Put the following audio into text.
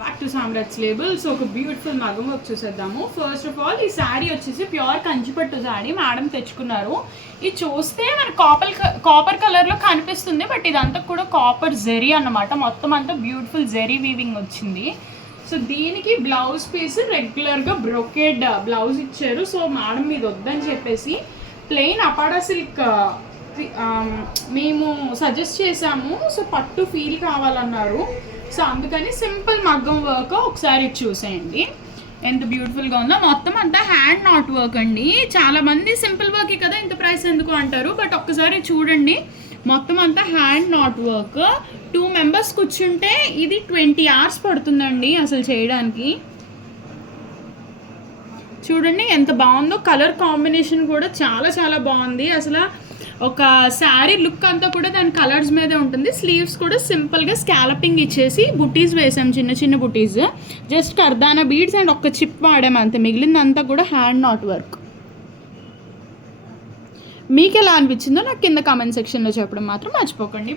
Back to Samrat's label. So ఒక beautiful మగం work చూసేద్దాము. ఫస్ట్ ఆఫ్ ఆల్ ఈ శారీ వచ్చేసి ప్యూర్ కంచిపట్టు శారీ మేడం తెచ్చుకున్నారు. ఇది చూస్తే మనకు కాపర్ కలర్లో కనిపిస్తుంది, బట్ ఇదంతా కూడా కాపర్ జెరీ అన్నమాట. మొత్తం అంతా బ్యూటిఫుల్ జెరీ వీవింగ్ వచ్చింది. సో దీనికి బ్లౌజ్ పీస్ రెగ్యులర్గా బ్రొకేడ్ బ్లౌజ్ ఇచ్చారు. సో మేడం మీద వద్దని చెప్పేసి ప్లెయిన్ అపాడా సిల్క్ మేము సజెస్ట్ చేసాము. సో పట్టు ఫీల్ కావాలన్నారు. సో అందుకని సింపుల్ మగ్గం వర్క్ ఒకసారి చూసేయండి ఎంత బ్యూటిఫుల్గా ఉందో. మొత్తం అంతా హ్యాండ్ నాట్ వర్క్ అండి. చాలామంది సింపుల్ వర్క్ కదా ఇంత ప్రైస్ ఎందుకు అంటారు, బట్ ఒక్కసారి చూడండి మొత్తం అంతా హ్యాండ్ నాట్ వర్క్. 2 మెంబర్స్ కూర్చుంటే ఇది 20 hours పడుతుందండి అసలు చేయడానికి. చూడండి ఎంత బాగుందో. కలర్ కాంబినేషన్ కూడా చాలా చాలా బాగుంది. అసలు ఒక శారీ లుక్ అంతా కూడా దాని కలర్స్ మీదే ఉంటుంది. స్లీవ్స్ కూడా సింపుల్గా స్కాలపింగ్ ఇచ్చేసి బుటీస్ వేసాం, చిన్న చిన్న బుటీస్. జస్ట్ కర్దానా బీడ్స్ అండ్ ఒక చిప్ వాడాము అంతే. మిగిలిందంతా కూడా హ్యాండ్ నాట్ వర్క్. మీకు ఎలా అనిపించిందో నాకు కింద కామెంట్ సెక్షన్లో చెప్పడం మాత్రం మర్చిపోకండి.